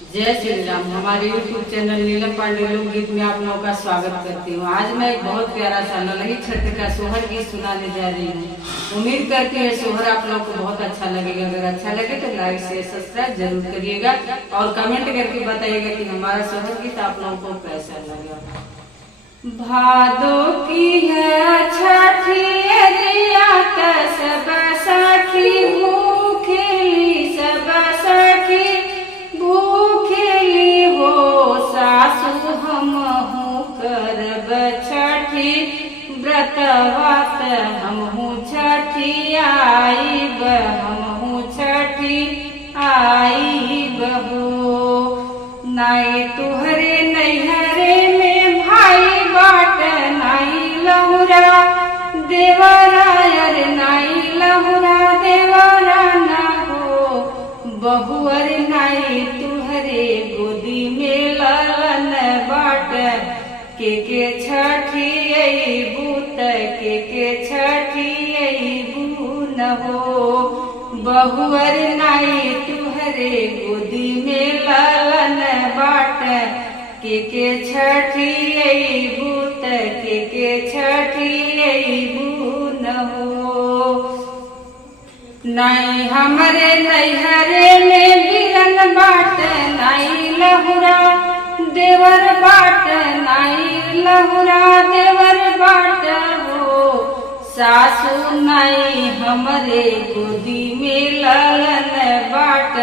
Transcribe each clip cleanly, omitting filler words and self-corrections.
जय श्री राम। हमारे YouTube channel नीलम पांडे लोकगीत में आप लोगों का स्वागत करती हूँ। आज मैं एक बहुत प्यारा सा ललही छठ का सोहर गीत सुनाने जा रही हूँ। उम्मीद करती है सोहर आप लोगों को बहुत अच्छा लगेगा। अगर अच्छा लगे तो लाइक शेयर सब्सक्राइब जरूर करिएगा और कमेंट करके बताइएगा कि हमारा सोहर गीत आप लोगों को कैसा लगा। भादो की है छठी सब सखी भूखेली, सब सखी भूखेली हो। सासु हमहू करब छठी व्रतवत, हमहू छठी आईब, हमहू छठी आईब हो। नाई तुहरे नैहरे में भाई बाट, नाई लहुरा देवरायर, नाई लहुरा देवरा ना हो। बहुअर नाई तुहरे गोदी में ललन बाट, के छठी अईबू के छठी अईबू न हो। बहुअर नाई तुहरे गोदी में ललन बाट, के छठी अईबू के छठी अईबू न हो। नाई हमरे नैहरे में बिरन बाट, नाई लहुरा देवर बाट, नाई लहुरा देवर बाट हो। सासु नाई हमरे गोदी में ललन बाट,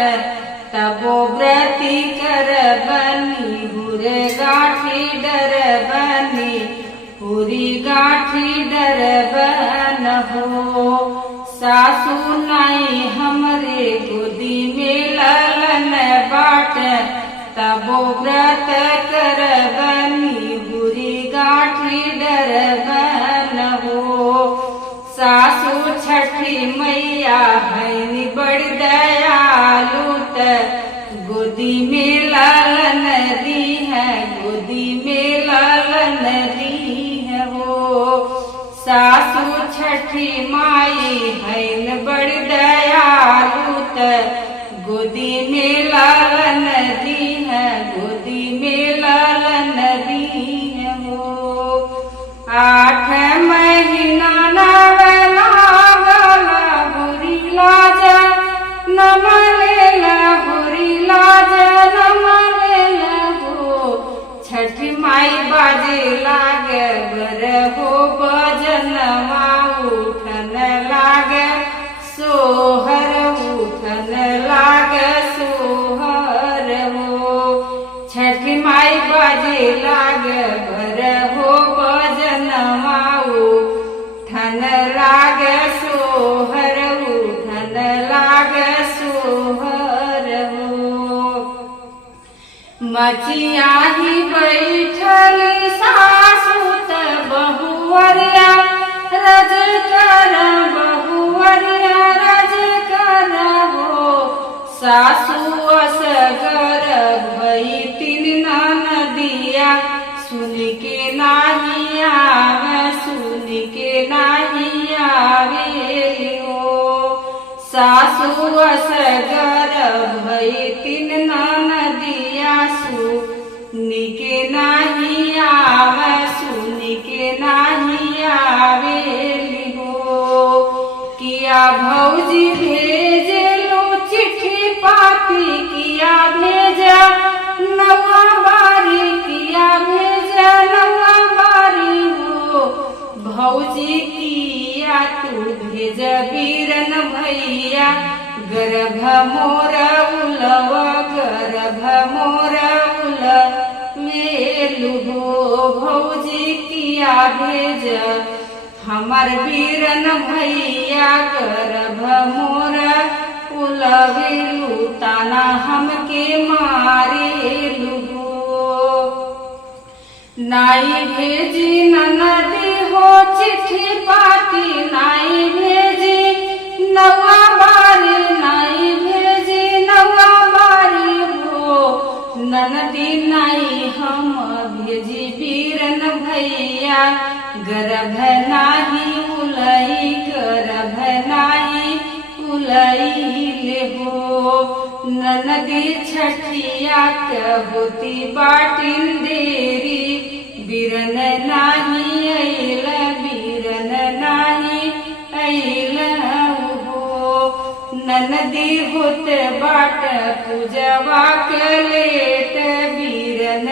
तबो व्रती कर बनी हुर गाठी डर बनी, हुरी गाठी डर बन हो। सासु नाई हमरे गोदी में ललन बाट, तबो व्रत कर बनी हुरी गाठी डर बन हो। सासु छठी मैया हैनी बड़ी दयालु, गोदी में ललन दी है, गोदी में ललन दी है हो। सासु छठी माई हैन बड़ी दयालु, गोदी में ललन दी है, गोदी में ललन दी है हो। 8 महीना नवला हुरी लाज नमलेला, हुरी लाज नमलेला हो। छठी माई बाजे लागे बर हो, बजनवा उठन लागे सोहर, उठन लागे सोहर हो। छठी माई बाजे लागे बर हो, बजनवा उठन लागे सोहर, उठन लागे सोहर हो। मचिया ही बैठली सासु त बहुवरिया रज कर, बहुवरिया रज कर हो। सासु असगर भई 3 ननदिया, सुन के नाही आवे, सुन के नाही आवे हो। सासु असगर भई 3 ननदिया, सुन के नाही आवे, सुन के नाही आवे हो। किया भौजी भेजे लो चिट्ठी पाती, किया भेजा नवा बारी, किया भेजा नवा बारी हो। भौजी किया तू भेज बीरन भैया, गर्भ मोर उलव, गर्भ मोर उलवेलु हो। भौजी किया भेज हमार बीरन भैया, गर्भ मोर उलवेलु, ताना हमके मारेलु हो। नाई भेजी ननदी हो चिट्ठी पाती, नाई भेजी नवा बारी, नाई भेजी नवा बारी हो। ननदी नाई हम भेजी बीरन भैया, गर्भ नाही उलई, गर्भ नाही उलई ले हो। ननदी छठिया के होती बाटिन देरी, बिरन नाही अइल, बिरन नाही अइल हो। ननदी होत बाट पूजवा के लेट, बिरन